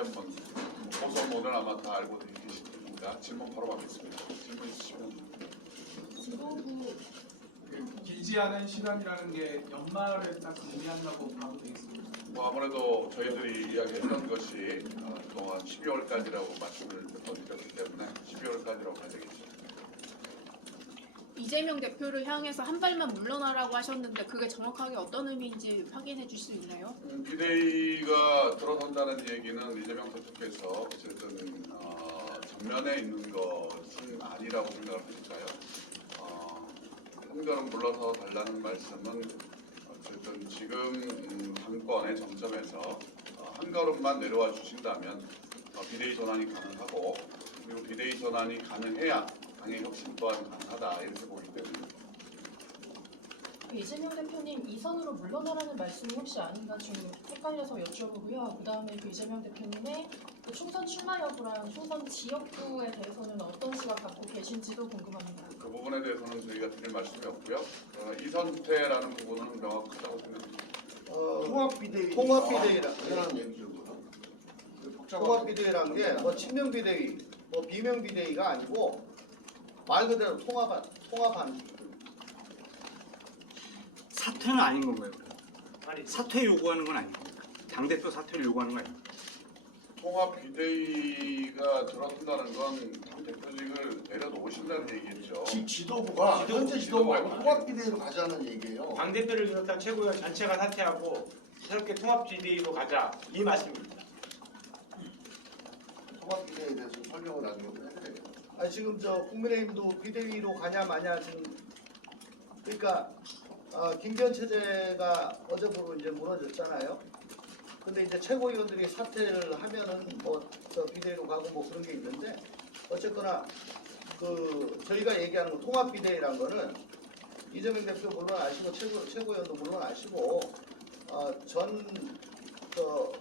한번 고성 모델 아마 다 알고 계실 겁니다. 질문 바로 받겠습니다. 질문 있으시면. 지도부 길지 않은 시간이라는 게 연말에 딱 정리한다고 봐도 되겠습니다. 뭐 아무래도 저희들이 이야기했던 것이 그동안 12월까지라고 말씀을 몇 번 드렸기 때문에 12월까지라고 봐야 되겠죠. 이재명 대표를 향해서 한 발만 물러나라고 하셨는데 그게 정확하게 어떤 의미인지 확인해 주실 수 있나요? 비대위가 들어선다는 얘기는 이재명 대표께서 어쨌든 전면에 있는 것은 아니라고 생각을 하니까요. 한 걸음 물러서 달라는 말씀은 어쨌든 지금 당권의 정점에서 한 걸음만 내려와 주신다면 비대위 전환이 가능하고, 그리고 비대위 전환이 가능해야 당의 혁신 또한 가능하다, 이렇게 보기 때문에. 이재명 대표님 이선으로 물러나라는 말씀이 혹시 아닌가 좀 헷갈려서 여쭤보고요. 그 다음에 이재명 대표님의 총선 출마 여부랑 총선 지역구에 대해서는 어떤 시각 갖고 계신지도 궁금합니다. 그 부분에 대해서는 저희가 드릴 말씀이 없고요. 이선태라는 부분은 명확하다고 생각합니다. 통합비대위라는 얘기고요. 통합비대위라는 게 뭐 친명비대위, 뭐 비명비대위가 아니고 말 그대로 통합한. 사퇴는 아닌 건가요? 사퇴 요구하는 건 아니고 당대표 사퇴를 요구하는 거 아니에요? 통합 비대위가 들어선다는 건 당 대표직을 내려놓으신다는 얘기겠죠. 지도부가 현재 지도부가 통합비대위로 가자는 얘기예요. 당대표를 비롯한 최고위원 전체가 사퇴하고 새롭게 통합비대위로 가자, 이 말씀입니다. 통합비대위에 대해서 설명을 나중에 해드려요. 아니 지금 저 국민의힘도 비대위로 가냐 마냐 지금, 그러니까 김기현 체제가 어제부로 이제 무너졌잖아요. 근데 이제 최고위원들이 사퇴를 하면은 뭐 저 비대위로 가고 뭐 그런 게 있는데, 어쨌거나 그 저희가 얘기하는 거 통합 비대위란 거는 이재명 대표 물론 아시고 최고위원도 물론 아시고 전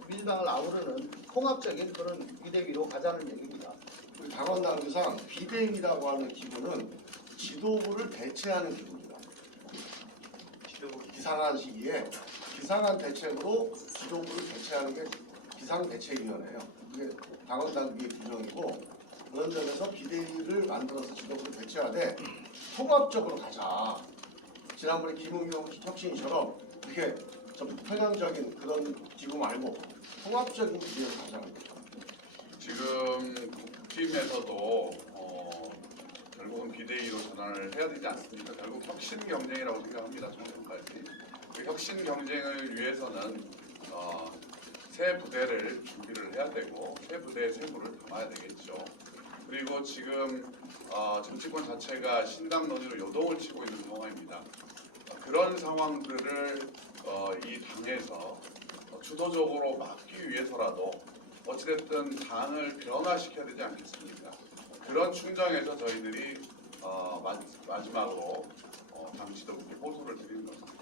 민주당을 아우르는 통합적인 그런 비대위로 가자는 얘기입니다. 우리 당원 당규상 비대위라고 하는 기구는 지도부를 대체하는 기구입니다. 기상한 시기에 기상한 대책으로 지도부를 대체하는 게 비상대책위원회예요. 그게 당원 당규의 규정이고, 그런 점에서 비대위를 만들어서 지도부를 대체하되 통합적으로 가자. 지난번에 김웅영 혁신처럼 이렇게 좀 편향적인 그런 기구 말고 통합적인 비대위로 가자는 거죠. 지금 국힘에서도 결국은 비대위로 전환을 해야 되지 않습니까? 결국 혁신 경쟁이라고 생각합니다. 정권까지. 그 혁신 경쟁을 위해서는 새 부대를 준비를 해야 되고, 새 부대의 세부를 담아야 되겠죠. 그리고 지금 정치권 자체가 신당 논의로 요동을 치고 있는 상황입니다. 그런 상황들을 이 당에서 주도적으로 막기 위해서라도 어찌됐든 당을 변화시켜야 되지 않겠습니까? 그런 충정에서 저희들이 마지막으로 당 지도부에 호소를 드리는 것입니다.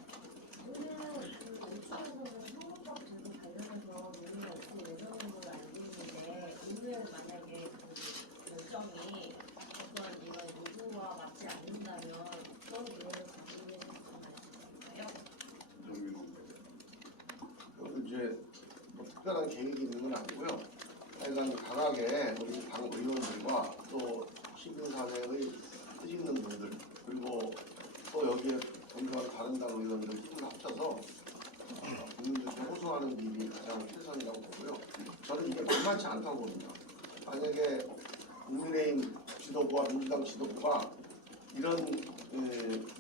오늘 만약에 그 결정이 어떤 이런 요구와 맞지 않는다면 어떤 내용을 준비해 주실까요? 이제 뭐 특별한 계획이 있는 건 아니고요. 하여간 강하게 우리 당 의원들과 또 시민사회의 뜻있는 분들, 그리고 또 여기에 동조하는 다른 당 의원들 힘을 합쳐서 국민들께 호소하는 일이 가장 최선이라고 보고요. 저는 이게 만만치 않다고 봅니다. 만약에 국민의힘 지도부와 민주당 지도부가 이런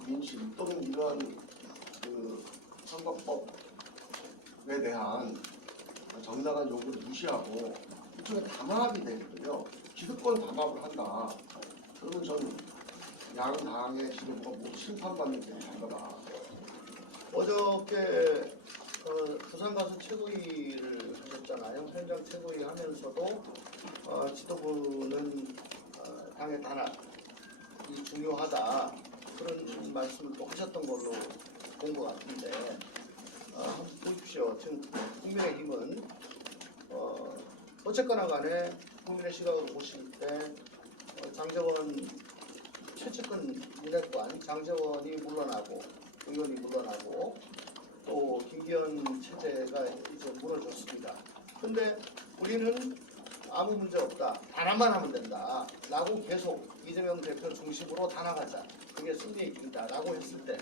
민심 또는 이런 그 선거법에 대한 정당한 요구를 무시하고 이쪽에 담합이 되거든요. 기득권 담합을 한다. 그러면 저는 양당의 지도부가 모두 심판받는 길이 갈 거다. 어저께 부산 가서 최고위를 하셨잖아요. 현장 최고위 하면서도 지도부는 당의 단합이 중요하다, 그런 말씀을 또 하셨던 걸로 본 것 같은데, 한번 보십시오. 지금 국민의힘은 어쨌거나 간에 국민의 시각으로 보실 때 장제원 최측근 윤핵관 장제원이 물러나고, 의원이 물러나고, 또 김기현 체제가 이제 무너졌습니다. 근데 우리는 아무 문제 없다. 단합만 하면 된다. 라고 계속 이재명 대표 중심으로 단합하자. 그게 승리의 길이다. 라고 했을 때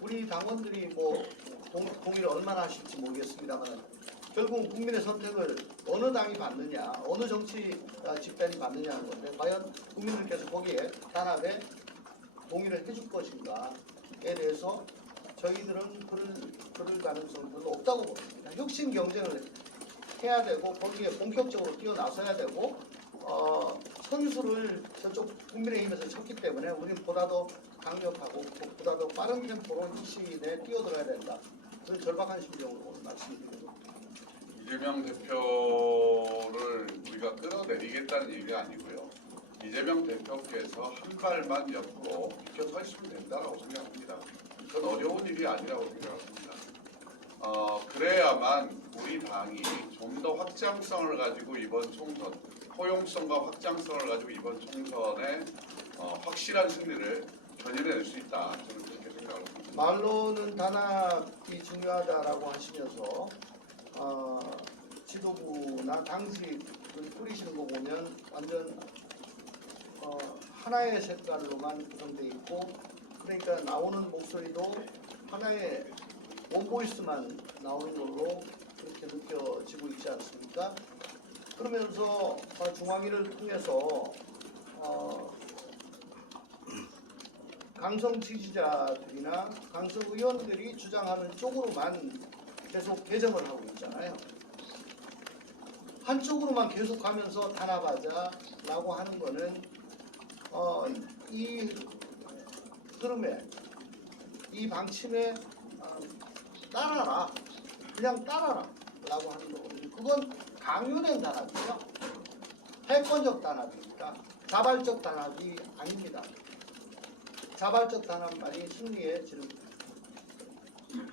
우리 당원들이 뭐 동의를 얼마나 하실지 모르겠습니다만 결국 국민의 선택을 어느 당이 받느냐, 어느 정치 집단이 받느냐 하는 건데 과연 국민들께서 거기에 단합에 동의를 해줄 것인가에 대해서 저희들은 그럴 가능성이 별로 없다고 봅니다. 혁신 경쟁을 해야 되고 거기에 본격적으로 뛰어나서야 되고 선수를 저쪽 국민의힘에서 쳤기 때문에 우리는 보다 더 강력하고 보다 더 빠른 템포로 이 시기 내에 뛰어들어야 된다. 그런 절박한 심정으로 오늘 말씀드립니다. 이재명 대표를 우리가 끌어내리겠다는 얘기가 아니고요. 이재명 대표께서 한 발만 옆으로 비켜서 있으면 된다라고 생각합니다. 그건 어려운 일이 아니라고 생각합니다. 그래야만 우리 당이 좀 더 확장성을 가지고 이번 총선, 포용성과 확장성을 가지고 이번 총선에 확실한 승리를 견인해낼 수 있다. 저는 그렇게 생각을 합니다. 말로는 단합이 중요하다라고 하시면서 지도부나 당직을 뿌리시는 거 보면 완전 하나의 색깔로만 구성되어 있고 그러니까 나오는 목소리도 하나의 원보이스만 나오는 걸로 그렇게 느껴지고 있지 않습니까? 그러면서 중앙위를 통해서 강성 지지자들이나 강성 의원들이 주장하는 쪽으로만 계속 개정을 하고 있잖아요. 한쪽으로만 계속 가면서 단합하자라고 하는 거는 이 흐름에 이 방침에 따라라, 그냥 따라라 라고 하는 거거든요. 그건 강요된 단합이죠. 패권적 단합이니까 자발적 단합이 아닙니다. 자발적 단합만이 승리의 지름입니다.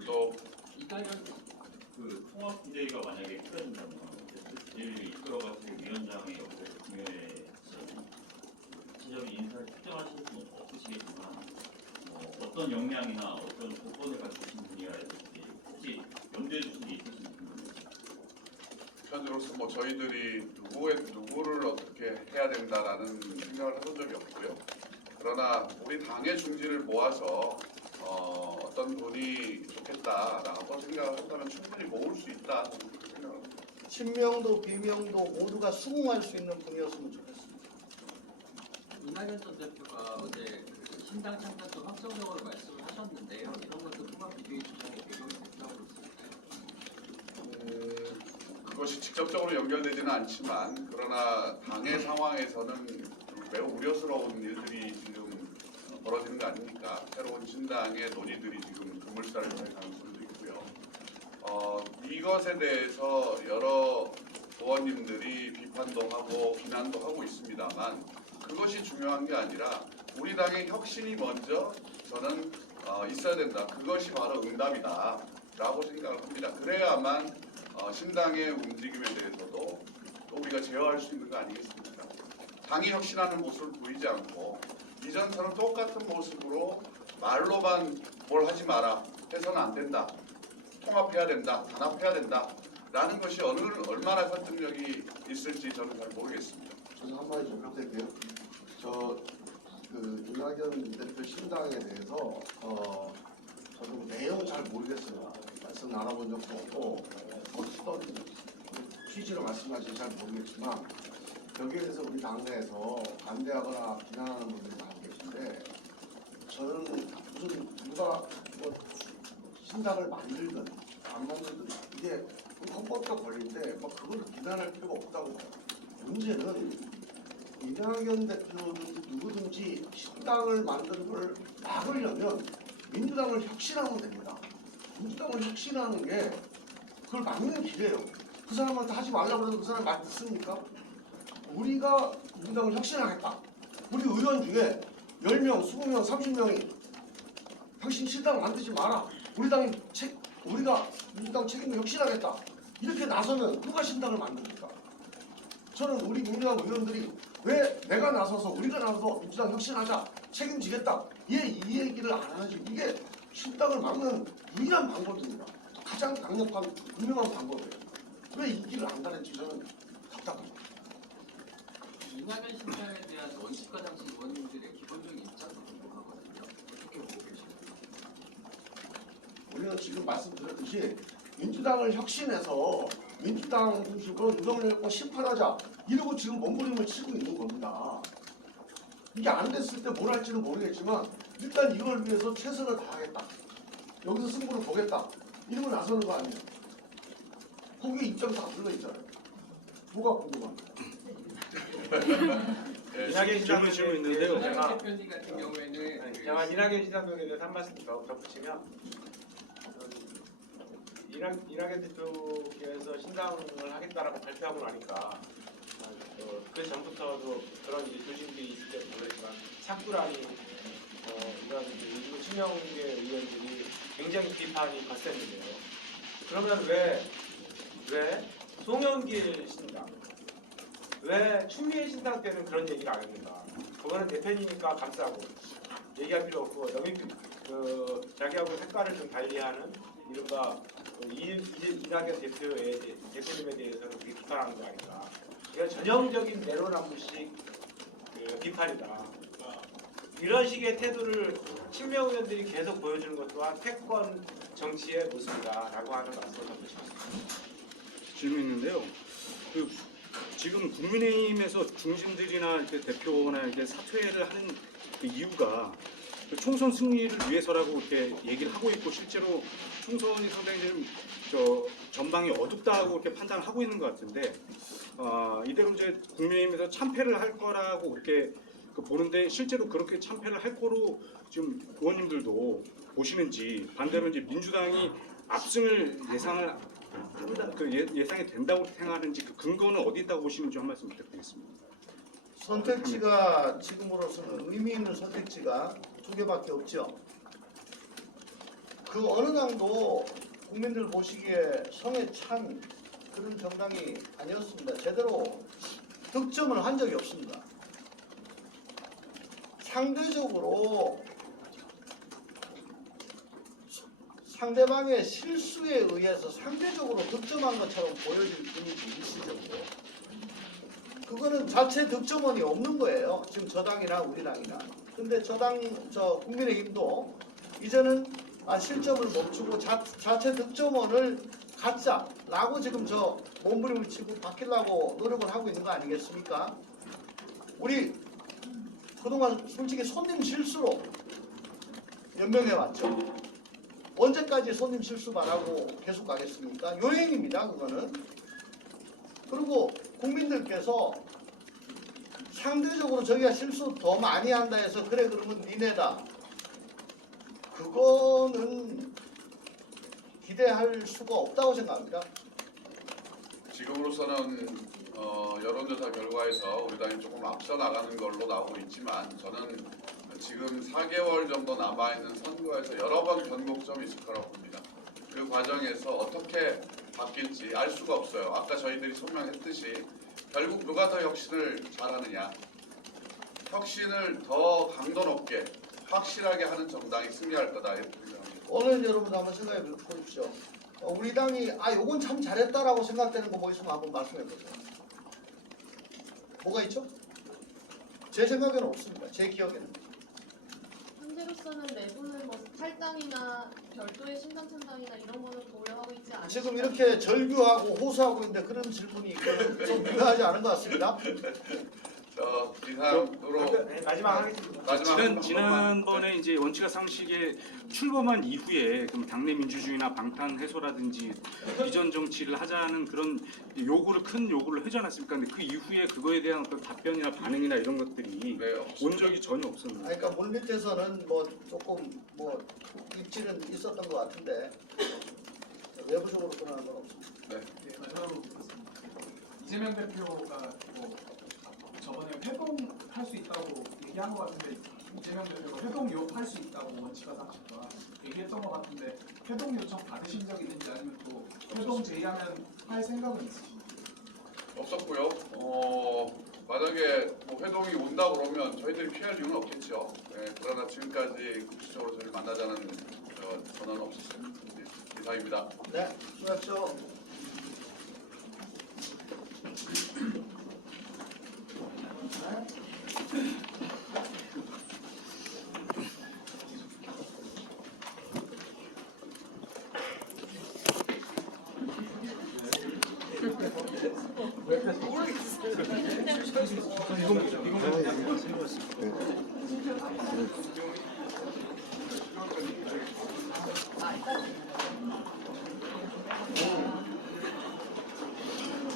또 그 통합 비대위가 만약에 꾸려진다면 비대위를 이끌어가실 위원장의 역할이 중요해지잖아요. 구체적인 인사를 특정하시는 분은 없으시겠지만 어떤 역량이나 어떤 조건을 갖추신 분이어야 될지 혹시 염두에 두신 게 있으신지 궁금해요. 현재로서 뭐 저희들이 누구를 어떻게 해야 된다라는 생각을 해본 적이 없고요. 그러나 우리 당의 중지를 모아서 어떤 분이 좋겠다라고 생각을 한다면 충분히 모을 수 있다 생각합니다. 친명도 비명도 모두가 수긍할 수 있는 분이었으면 좋겠습니다. 이낙연 전 대표가 어제 그 신당 창단도 확정적으로 말씀을 하셨는데요. 이런 것도 통합 비대위 주장에 배경이 됐다고 볼수있나요? 그것이 직접적으로 연결되지는 않지만 그러나 당의 상황에서는 매우 우려스러운 일들이 지금 벌어지는 거 아닙니까? 새로운 신당의 논의들이 지금 급물살을 할 가능성도 있고요. 이것에 대해서 여러 의원님들이 비판도 하고 비난도 하고 있습니다만 그것이 중요한 게 아니라 우리 당의 혁신이 먼저 저는 있어야 된다. 그것이 바로 응답이다 라고 생각을 합니다. 그래야만 신당의 움직임에 대해서도 또 우리가 제어할 수 있는 거 아니겠습니까? 당이 혁신하는 모습을 보이지 않고 이전처럼 똑같은 모습으로 말로만 뭘 하지 마라 해서는 안 된다. 통합해야 된다. 단합해야 된다. 라는 것이 얼마나 설득력이 있을지 저는 잘 모르겠습니다. 저는 한마디 좀 부탁드릴게요. 이낙연 대표 신당에 대해서 저도 내용 잘 모르겠어요. 말씀 나눠본 적도 없고 어떤 취지로 말씀하실지 잘 모르겠지만 여기에 대해서 우리 당내에서 반대하거나 비난하는 분들이 많이 계신데 저는 무슨 누가 뭐 신당을 만들든 안 만들든 이게 헌법적 권리인데 뭐 그걸 비난할 필요가 없다고 봐요. 문제는 이낙연 대표든지 누구든지 신당을 만드는 걸 막으려면 민주당을 혁신하면 됩니다. 민주당을 혁신하는 게 그걸 막는 길이에요. 그 사람한테 하지 말라고 해도 그 사람 말 듣습니까? 우리가 민주당을 혁신하겠다. 우리 의원 중에 10명, 20명, 30명이 당신 신당 만들지 마라. 우리가 민주당 책임을 혁신하겠다. 이렇게 나서면 누가 신당을 만듭니까? 저는 우리 민주당 의원들이 왜 내가 나서서 우리가 나서서 민주당 혁신하자 책임지겠다 이 얘기를 안 하지. 이게 신당을 막는 유일한 방법입니다. 가장 강력한 분명한 방법이에요. 왜 이 길을 안 가는지 저는 이낙연 실장에 대한 원칙과 당시 의원님들의 기본적인 입장도 궁금하거든요. 어떻게 보고 계시나요? 우리가 지금 말씀드렸듯이 민주당을 혁신해서 민주당 중심으로 윤석열 정권 심판하자 이러고 지금 몸부림을 치고 있는 겁니다. 이게 안 됐을 때 뭘 할지는 모르겠지만 일단 이걸 위해서 최선을 다하겠다. 여기서 승부를 보겠다. 이러고 나서는 거 아니에요. 거기에 입장 다 들어있잖아요. 뭐가 궁금합니까? 이낙연 질문 시장에 있는데요. 대해서 이낙연 대표님 같은 경우에는 제가 이낙연 시장에 대해서 한 말씀 더 덧붙이면 이낙연 대표께서 신당을 하겠다라고 발표하고 나니까 그 전부터도 그런 이제 조짐들이 있을 때도 모르겠지만 삭두라니 이런 일부 친명계 의원들이 굉장히 비판이 거셌는데요. 그러면 왜 송영길 신당 왜 추미애 신당 때는 그런 얘기를 안 했는가? 그거는 대표님이니까 감싸고 얘기할 필요 없고 너희 자기하고 색깔을 좀 달리하는 이른바 이낙연 대표님에 대해서는 그렇게 비판하는 거 아닌가? 이건 전형적인 내로남불식 비판이다. 이런 식의 태도를 친명 의원들이 계속 보여주는 것 또한 패권 정치의 모습이다라고 하는 말씀을 드리겠습니다. 질문 있는데요. 지금 국민의힘에서 중심들이나 이렇게 대표나 이렇게 사퇴를 하는 그 이유가 총선 승리를 위해서라고 이렇게 얘기를 하고 있고 실제로 총선이 상당히 좀 전방이 어둡다고 이렇게 판단을 하고 있는 것 같은데 이대로 이제 국민의힘에서 참패를 할 거라고 그렇게 보는데 실제로 그렇게 참패를 할 거로 지금 의원님들도 보시는지 반대로 이제 민주당이 압승을 예상이 된다고 생각하는지 그 근거는 어디 있다고 보시는지 한 말씀 부탁드리겠습니다. 선택지가 지금으로서는 의미 있는 선택지가 두 개밖에 없죠. 그 어느 당도 국민들 보시기에 성에 찬 그런 정당이 아니었습니다. 제대로 득점을 한 적이 없습니다. 상대적으로 상대방의 실수에 의해서 상대적으로 득점한 것처럼 보여질 뿐이지 일시적으로. 그거는 자체 득점원이 없는 거예요. 지금 저 당이나 우리 당이나. 근데 저 국민의힘도 이제는 실점을 멈추고 자체 득점원을 갖자라고 지금 저 몸부림을 치고 바뀌려고 노력을 하고 있는 거 아니겠습니까? 우리 그동안 솔직히 손님 실수로 연명해 왔죠. 언제까지 손님 실수만 하고 계속 가겠습니까? 요행입니다, 그거는. 그리고 국민들께서 상대적으로 저기가 실수 더 많이 한다 해서 그래 그러면 니네다. 그거는 기대할 수가 없다고 생각합니다. 지금으로서는 여론조사 결과에서 우리 당이 조금 앞서 나가는 걸로 나오고 있지만 저는 지금 4개월 정도 남아있는 선거에서 여러 번 변곡점이 있을 거라고 봅니다. 그 과정에서 어떻게 바뀔지 알 수가 없어요. 아까 저희들이 설명했듯이 결국 누가 더 혁신을 잘하느냐. 혁신을 더 강도 높게 확실하게 하는 정당이 승리할 거다 이렇게 생각합니다. 오늘 여러분 한번 생각해 보십시오. 우리 당이 요건 참 잘했다라고 생각되는 거 뭐 있으면 한번 말씀해 보세요. 뭐가 있죠? 제 생각에는 없습니다. 제 기억에는. 현재로서는 내부는 뭐 탈당이나 별도의 신당천당이나 이런 거는 고려하고 있지 않으시죠? 지금 이렇게 절규하고 호소하고 있는데 그런 질문이 좀 유효하지 않은 것 같습니다. 이상으로 네, 마지막 하겠습니다. 지난번에 이제 원칙과 상식에 출범한 이후에 그럼 당내 민주주의나 방탄 해소라든지 이전 정치를 하자는 그런 큰 요구를 하지 않았습니까? 근데 그 이후에 그거에 대한 어떤 답변이나 반응이나 이런 것들이 온 적이 전혀 없었는데. 그러니까 물밑에서는 조금 입질은 있었던 것 같은데 외부적으로 드러난 건 없습니다. 네. 마지막으로 묻겠습니다. 이재명 대표가 저번에 회동할 수 있다고 얘기한 것 같은데 이재명 대표가 회동 요구할 수 있다고 원칙과 상식과 얘기했던 것 같은데 회동 요청 받으신 적 있는지 아니면 또 회동 제의하면 할 생각은 있으신지? 없었고요. 만약에 회동이 온다 그러면 저희들이 피할 이유는 없겠죠. 네, 그러나 지금까지 구체적으로 저희를 만나자는 전화는 없었습니다. 네, 이상입니다. 네, 수고하십시오.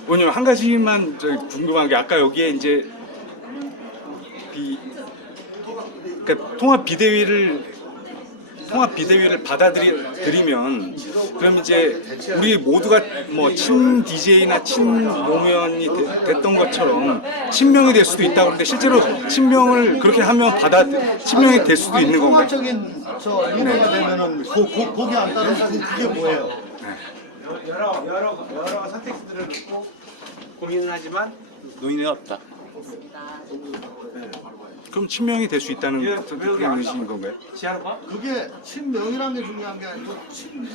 원님 한 가지만 저 궁금한 게 아까 여기에 이제 그러니까 통합 비대위를 받아들이면 그럼 이제 우리 모두가 뭐 친 DJ나 친 노무현이 됐던 것처럼 친명이 될 수도 있다고 그러는데 실제로 친명을 그렇게 하면 친명이 될 수도 있는 건가요? 통합적인 저 리더가 되면은 거기 안 따르는 그게 뭐예요? 여러 선택지들을 놓고 고민은 하지만 논의는 없다. 그럼 친명이 될 수 있다는 그런 의식인 건가요? 지하로가? 그게 친명이라는 게 중요한 게 아니고 친